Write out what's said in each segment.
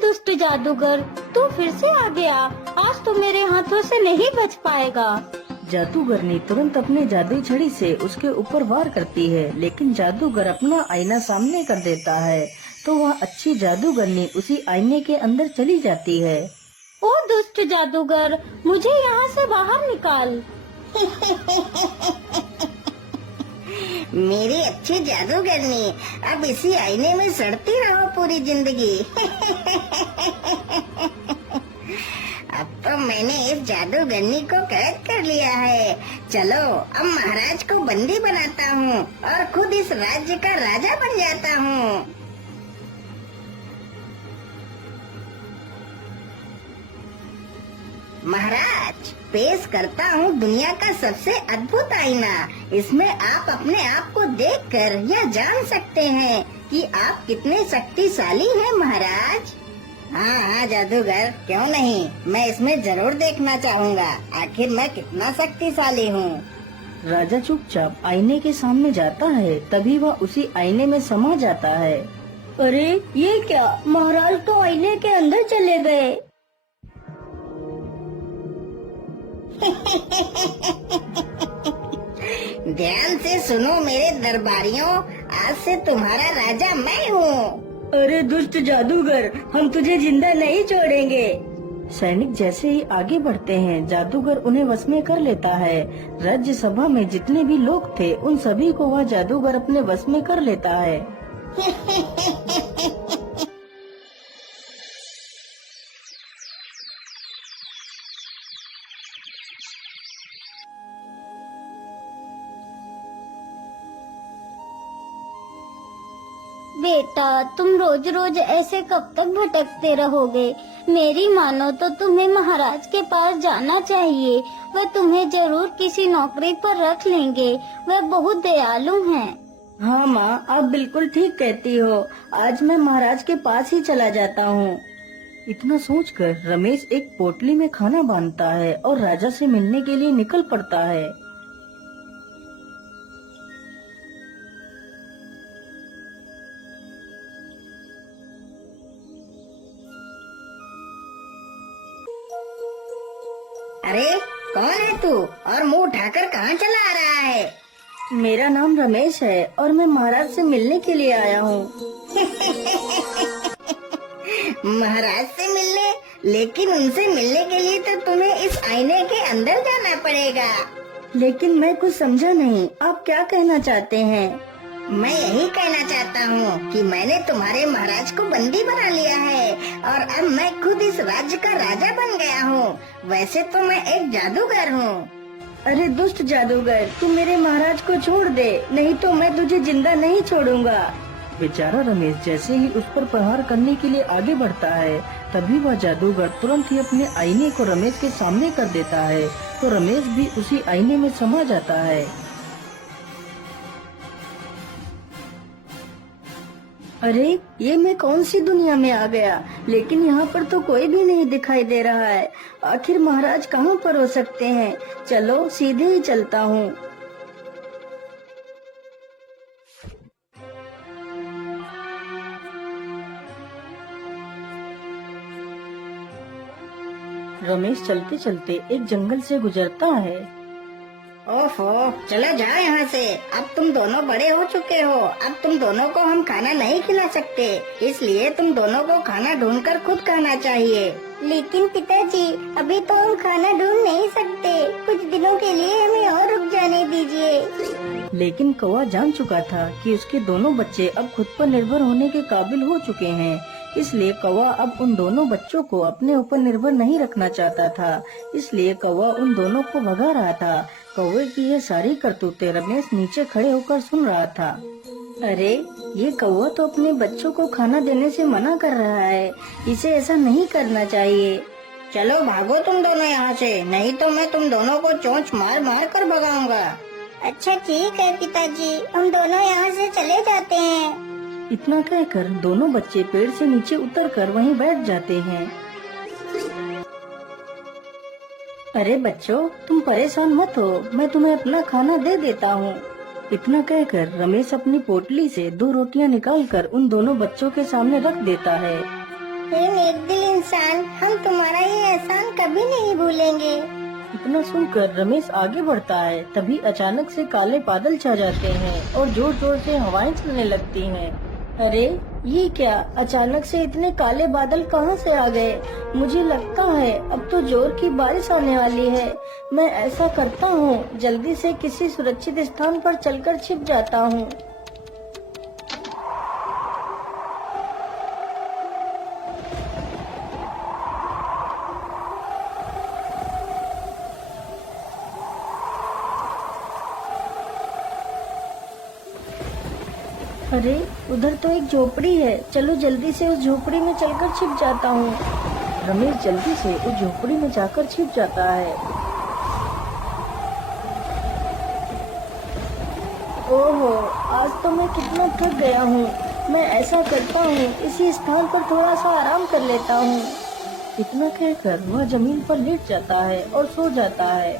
दुष्ट जादूगर, तू फिर से आ गया। आज तो मेरे हाथों से नहीं बच पाएगा। जादूगरनी तुरंत अपने जादुई छड़ी से उसके ऊपर वार करती है, लेकिन जादूगर अपना आईना सामने कर देता है तो वह अच्छी जादूगरनी उसी आईने के अंदर चली जाती है। ओ दुष्ट जादूगर, मुझे यहाँ से बाहर निकाल। मेरी अच्छी जादूगरनी, अब इसी आईने में सड़ती रहो पूरी जिंदगी। अब तो मैंने इस जादूगरनी को कैद कर लिया है। चलो अब महाराज को बंदी बनाता हूँ और खुद इस राज्य का राजा बन जाता हूँ। महाराज, पेश करता हूँ दुनिया का सबसे अद्भुत आईना। इसमें आप अपने आप को देखकर यह जान सकते हैं कि आप कितने शक्तिशाली हैं महाराज। हाँ हाँ जादूगर, क्यों नहीं, मैं इसमें जरूर देखना चाहूँगा आखिर मैं कितना शक्तिशाली हूँ। राजा चुपचाप आईने के सामने जाता है, तभी वह उसी आईने में समा जाता है। अरे ये क्या, महाराज तो आईने के अंदर चले गए। ध्यान से सुनो मेरे दरबारियों, आज से तुम्हारा राजा मैं हूँ। अरे दुष्ट जादूगर, हम तुझे जिंदा नहीं छोड़ेंगे। सैनिक जैसे ही आगे बढ़ते हैं, जादूगर उन्हें वश में कर लेता है। राज्य सभा में जितने भी लोग थे उन सभी को वह जादूगर अपने वश में कर लेता है। बेटा, तुम रोज रोज ऐसे कब तक भटकते रहोगे? मेरी मानो तो तुम्हें महाराज के पास जाना चाहिए। वह तुम्हें जरूर किसी नौकरी पर रख लेंगे। वह बहुत दयालु हैं। हाँ माँ, आप बिल्कुल ठीक कहती हो। आज मैं महाराज के पास ही चला जाता हूँ। इतना सोचकर रमेश एक पोटली में खाना बांधता है और राजा से मिलने के लिए निकल पड़ता है। अरे कौन है तू और मुंह उठाकर कहाँ चला आ रहा है? मेरा नाम रमेश है और मैं महाराज से मिलने के लिए आया हूँ। महाराज से मिलने? लेकिन उनसे मिलने के लिए तो तुम्हें इस आईने के अंदर जाना पड़ेगा। लेकिन मैं कुछ समझा नहीं, आप क्या कहना चाहते हैं? मैं यही कहना चाहता हूँ कि मैंने तुम्हारे महाराज को बंदी बना लिया है और अब मैं खुद इस राज्य का राजा बन गया हूँ। वैसे तो मैं एक जादूगर हूँ। अरे दुष्ट जादूगर, तू मेरे महाराज को छोड़ दे, नहीं तो मैं तुझे जिंदा नहीं छोड़ूंगा। बेचारा रमेश जैसे ही उस पर प्रहार करने के लिए आगे बढ़ता है, तभी वह जादूगर तुरंत ही अपने आईने को रमेश के सामने कर देता है, तो रमेश भी उसी आईने में समा जाता है। अरे ये मैं कौन सी दुनिया में आ गया? लेकिन यहाँ पर तो कोई भी नहीं दिखाई दे रहा है। आखिर महाराज कहाँ पर हो सकते हैं? चलो सीधे ही चलता हूँ। रमेश चलते चलते एक जंगल से गुजरता है। ओफो, चलो जाओ यहाँ से। अब तुम दोनों बड़े हो चुके हो। अब तुम दोनों को हम खाना नहीं खिला सकते, इसलिए तुम दोनों को खाना ढूंढकर खुद खाना चाहिए। लेकिन पिताजी, अभी तो हम खाना ढूंढ नहीं सकते। कुछ दिनों के लिए हमें और रुक जाने दीजिए। लेकिन कौवा जान चुका था कि उसके दोनों बच्चे अब खुद पर निर्भर होने के काबिल हो चुके हैं, इसलिए कौवा अब उन दोनों बच्चों को अपने ऊपर निर्भर नहीं रखना चाहता था। इसलिए कौवा उन दोनों को भगा रहा था। कौवे की ये सारी करतूतें रमेश नीचे खड़े होकर सुन रहा था। अरे ये कौवा तो अपने बच्चों को खाना देने से मना कर रहा है, इसे ऐसा नहीं करना चाहिए। चलो भागो तुम दोनों यहाँ से, नहीं तो मैं तुम दोनों को चोंच मार मार कर भगाऊंगा। अच्छा ठीक है पिताजी, हम दोनों यहाँ से चले जाते हैं। इतना कहकर दोनों बच्चे पेड़ से नीचे उतरकर वहीं बैठ जाते हैं। अरे बच्चों, तुम परेशान मत हो, मैं तुम्हें अपना खाना दे देता हूँ। इतना कहकर रमेश अपनी पोटली से 2 रोटियां निकालकर उन दोनों बच्चों के सामने रख देता है। हे नेकदिल इंसान, हम तुम्हारा ये एहसान कभी नहीं भूलेंगे। इतना सुनकर रमेश आगे बढ़ता है, तभी अचानक से काले बादल छा जाते हैं और जोर जोर से हवाएं चलने लगती हैं। अरे ये क्या, अचानक से इतने काले बादल कहाँ से आ गए? मुझे लगता है अब तो जोर की बारिश आने वाली है। मैं ऐसा करता हूँ, जल्दी से किसी सुरक्षित स्थान पर चलकर छिप जाता हूँ। अरे उधर तो एक झोपड़ी है, चलो जल्दी से उस झोपड़ी में चलकर छिप जाता हूँ। रमेश जल्दी से उस झोपड़ी में जाकर छिप जाता है। ओहो, आज तो मैं कितना थक गया हूँ। मैं ऐसा करता हूँ, इसी स्थान पर थोड़ा सा आराम कर लेता हूँ। इतना कहकर वह जमीन पर लेट जाता है और सो जाता है।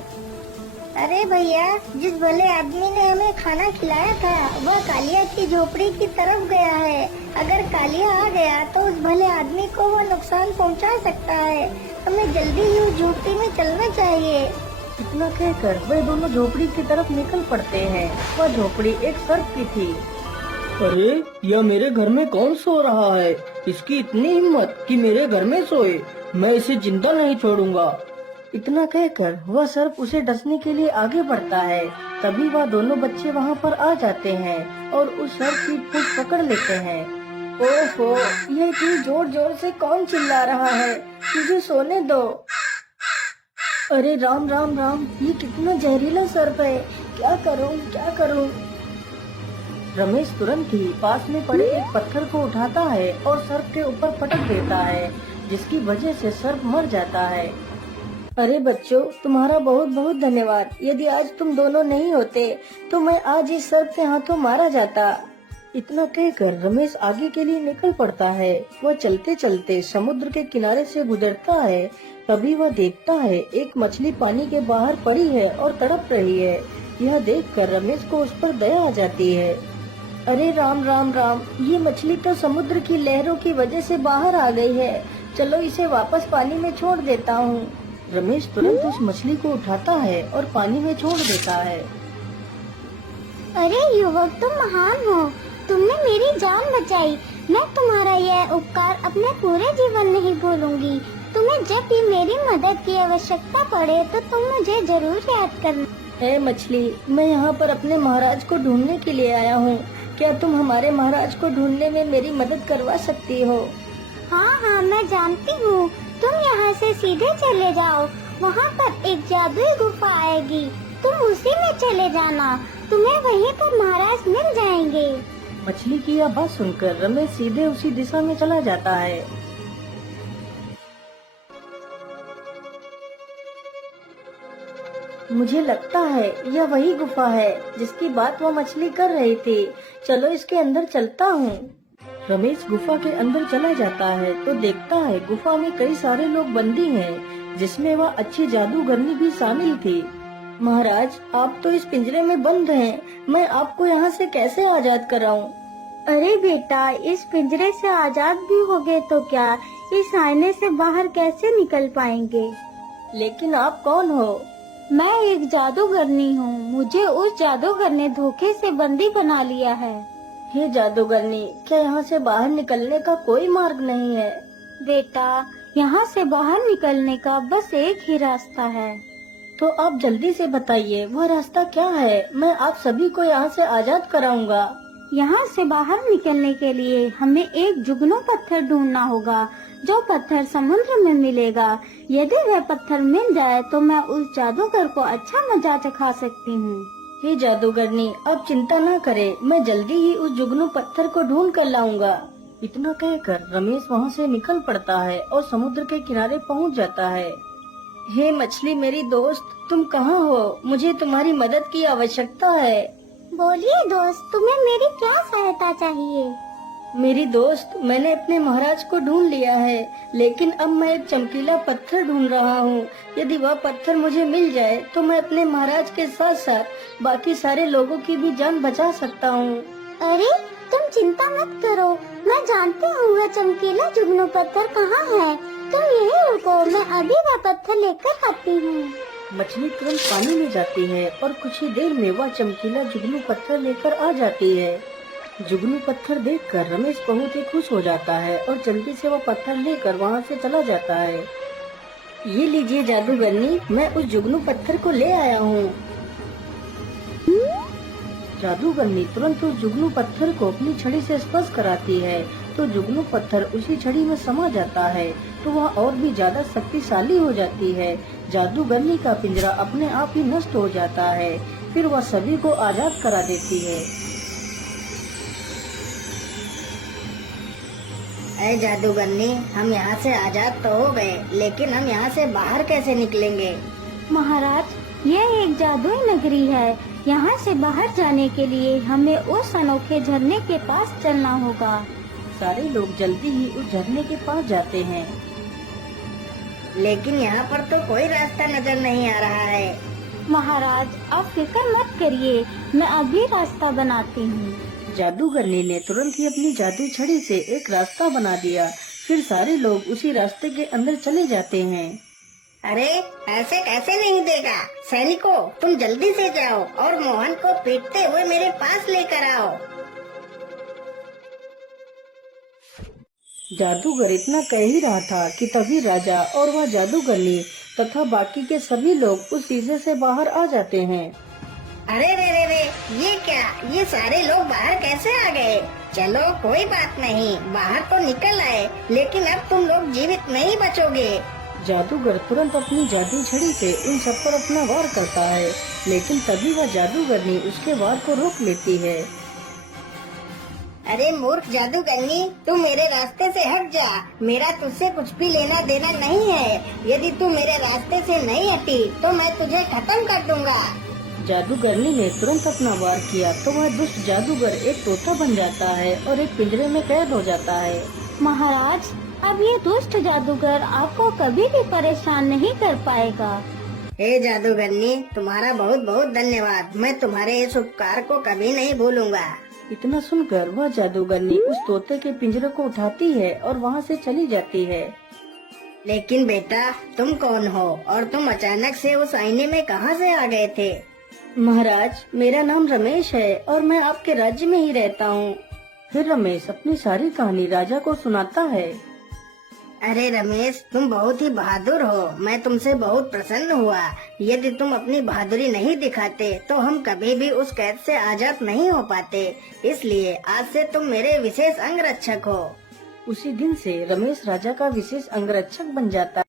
अरे भैया, जिस भले आदमी ने हमें खाना खिलाया था वह कालिया की झोपड़ी की तरफ गया है। अगर कालिया आ गया तो उस भले आदमी को वो नुकसान पहुंचा सकता है। हमें जल्दी ही उस झोपड़ी में चलना चाहिए। इतना कहकर वे दोनों झोपड़ी की तरफ निकल पड़ते हैं। वह झोपड़ी एक सर्प की थी। अरे यह मेरे घर में कौन सो रहा है? इसकी इतनी हिम्मत कि मेरे घर में सोए। मैं इसे जिंदा नहीं छोड़ूंगा। इतना कहकर वह सर्प उसे डसने के लिए आगे बढ़ता है। तभी वह दोनों बच्चे वहाँ पर आ जाते हैं और उस सर्प की पूंछ पकड़ लेते हैं। ओहो, ये इतनी जोर जोर से कौन चिल्ला रहा है? मुझे सोने दो। अरे राम राम राम, ये कितना जहरीला सर्प है। क्या करूं, क्या करूं? रमेश तुरंत ही पास में पड़े एक पत्थर को उठाता है और सर्प के ऊपर पटक देता है, जिसकी वजह से सर्प मर जाता है। अरे बच्चों, तुम्हारा बहुत बहुत धन्यवाद। यदि आज तुम दोनों नहीं होते तो मैं आज इस सर्प के हाथों मारा जाता। इतना कहकर रमेश आगे के लिए निकल पड़ता है। वह चलते चलते समुद्र के किनारे से गुजरता है। तभी वह देखता है एक मछली पानी के बाहर पड़ी है और तड़प रही है। यह देखकर रमेश को उस पर दया आ जाती है। अरे राम राम राम, ये मछली तो समुद्र की लहरों की वजह से बाहर आ गई है। चलो इसे वापस पानी में छोड़ देता हूँ। रमेश तुरंत उस मछली को उठाता है और पानी में छोड़ देता है। अरे युवक, तुम महान हो। तुमने मेरी जान बचाई। मैं तुम्हारा यह उपकार अपने पूरे जीवन में ही भूलूंगी। तुम्हें जब भी मेरी मदद की आवश्यकता पड़े तो तुम मुझे जरूर याद करना। हे मछली, मैं यहाँ पर अपने महाराज को ढूंढने के लिए आया हूँ। क्या तुम हमारे महाराज को ढूंढने में मेरी मदद करवा सकती हो? हाँ हाँ, मैं जानती हूँ। तुम यहाँ से सीधे चले जाओ। वहाँ पर एक जादुई गुफा आएगी, तुम उसी में चले जाना। तुम्हें वहीं पर महाराज मिल जाएंगे। मछली की यह बात सुनकर रमेश सीधे उसी दिशा में चला जाता है। मुझे लगता है यह वही गुफा है जिसकी बात वह मछली कर रही थी। चलो इसके अंदर चलता हूँ। रमेश गुफा के अंदर चला जाता है तो देखता है गुफा में कई सारे लोग बंदी हैं, जिसमें वह अच्छी जादूगरनी भी शामिल थी। महाराज, आप तो इस पिंजरे में बंद हैं। मैं आपको यहाँ से कैसे आजाद कराऊं? अरे बेटा, इस पिंजरे से आजाद भी होगे तो क्या, इस आईने से बाहर कैसे निकल पाएंगे? लेकिन आप कौन हो? मैं एक जादूगरनी हूँ। मुझे उस जादूगर ने धोखे से बंदी बना लिया है। हे जादूगरनी, क्या यहाँ से बाहर निकलने का कोई मार्ग नहीं है? बेटा, यहाँ से बाहर निकलने का बस एक ही रास्ता है। तो आप जल्दी से बताइए वह रास्ता क्या है। मैं आप सभी को यहाँ से आजाद कराऊंगा। यहाँ से बाहर निकलने के लिए हमें एक जुगनू पत्थर ढूंढना होगा, जो पत्थर समुद्र में मिलेगा। यदि वह पत्थर मिल जाए तो मैं उस जादूगर को अच्छा मजा चखा सकती हूँ। हे जादूगरनी, आप चिंता न करें, मैं जल्दी ही उस जुगनू पत्थर को ढूंढ कर लाऊंगा। इतना कहकर रमेश वहाँ से निकल पड़ता है और समुद्र के किनारे पहुँच जाता है। हे मछली मेरी दोस्त, तुम कहाँ हो? मुझे तुम्हारी मदद की आवश्यकता है। बोलिए दोस्त, तुम्हें मेरी क्या सहायता चाहिए? मेरी दोस्त, मैंने अपने महाराज को ढूंढ लिया है, लेकिन अब मैं एक चमकीला पत्थर ढूंढ रहा हूँ। यदि वह पत्थर मुझे मिल जाए तो मैं अपने महाराज के साथ साथ बाकी सारे लोगों की भी जान बचा सकता हूँ। अरे, तुम चिंता मत करो, मैं जानती हूँ वह चमकीला जुगनू पत्थर कहाँ है। तुम यही रुको, मैं अभी वह पत्थर लेकर आती हूँ। मछली तुरंत पानी में जाती है और कुछ ही देर में वह चमकीला जुगनू पत्थर लेकर आ जाती है। जुगनू पत्थर देखकर रमेश बहुत ही खुश हो जाता है और जल्दी से वह पत्थर लेकर वहाँ से चला जाता है। ये लीजिए जादूगरनी, मैं उस जुगनू पत्थर को ले आया हूँ। जादूगरनी तुरंत उस जुगनू पत्थर को अपनी छड़ी से स्पर्श कराती है तो जुगनू पत्थर उसी छड़ी में समा जाता है तो वह और भी ज्यादा शक्तिशाली हो जाती है। जादूगरनी का पिंजरा अपने आप ही नष्ट हो जाता है। फिर वह सभी को आजाद करा देती है। अरे जादूगरनी, हम यहाँ से आजाद तो हो गए, लेकिन हम यहाँ से बाहर कैसे निकलेंगे? महाराज, यह एक जादुई नगरी है। यहाँ से बाहर जाने के लिए हमें उस अनोखे झरने के पास चलना होगा। सारे लोग जल्दी ही उस झरने के पास जाते हैं। लेकिन यहाँ पर तो कोई रास्ता नजर नहीं आ रहा है। महाराज, आप फिक्र मत करिए, मैं अभी रास्ता बनाती हूँ। जादूगरनी ने तुरंत ही अपनी जादू छड़ी से एक रास्ता बना दिया। फिर सारे लोग उसी रास्ते के अंदर चले जाते हैं। अरे ऐसे कैसे नहीं देगा? सैनिकों, तुम जल्दी से जाओ और मोहन को पीटते हुए मेरे पास लेकर आओ। जादूगर इतना कह ही रहा था कि तभी राजा और वह जादूगरनी तथा बाकी के सभी लोग उस शीशे से बाहर आ जाते हैं। अरे रे रे रे, ये क्या? ये सारे लोग बाहर कैसे आ गए? चलो कोई बात नहीं, बाहर तो निकल आए, लेकिन अब तुम लोग जीवित नहीं बचोगे। जादूगर तुरंत अपनी जादू छड़ी से उन सब पर अपना वार करता है, लेकिन तभी वह जादूगरनी उसके वार को रोक लेती है। अरे मूर्ख जादूगरनी, तू मेरे रास्ते से हट जा। मेरा तुझसे कुछ भी लेना देना नहीं है। यदि तू मेरे रास्ते से नहीं हटी तो मैं तुझे खत्म कर दूंगा। जादूगरनी ने तुरंत अपना वार किया तो वह दुष्ट जादूगर एक तोता बन जाता है और एक पिंजरे में कैद हो जाता है। महाराज, अब ये दुष्ट जादूगर आपको कभी भी परेशान नहीं कर पाएगा। हे जादूगरनी, तुम्हारा बहुत बहुत धन्यवाद। मैं तुम्हारे इस उपकार को कभी नहीं भूलूंगा। इतना सुनकर वह जादूगरनी उस तोते के पिंजरे को उठाती है और वहाँ से चली जाती है। लेकिन बेटा, तुम कौन हो और तुम अचानक से उस आईने में कहाँ से आ गए थे? महाराज, मेरा नाम रमेश है और मैं आपके राज्य में ही रहता हूँ। फिर रमेश अपनी सारी कहानी राजा को सुनाता है। अरे रमेश, तुम बहुत ही बहादुर हो। मैं तुमसे बहुत प्रसन्न हुआ। यदि तुम अपनी बहादुरी नहीं दिखाते तो हम कभी भी उस कैद से आजाद नहीं हो पाते। इसलिए आज से तुम मेरे विशेष अंगरक्षक हो। उसी दिन से रमेश राजा का विशेष अंगरक्षक बन जाता है।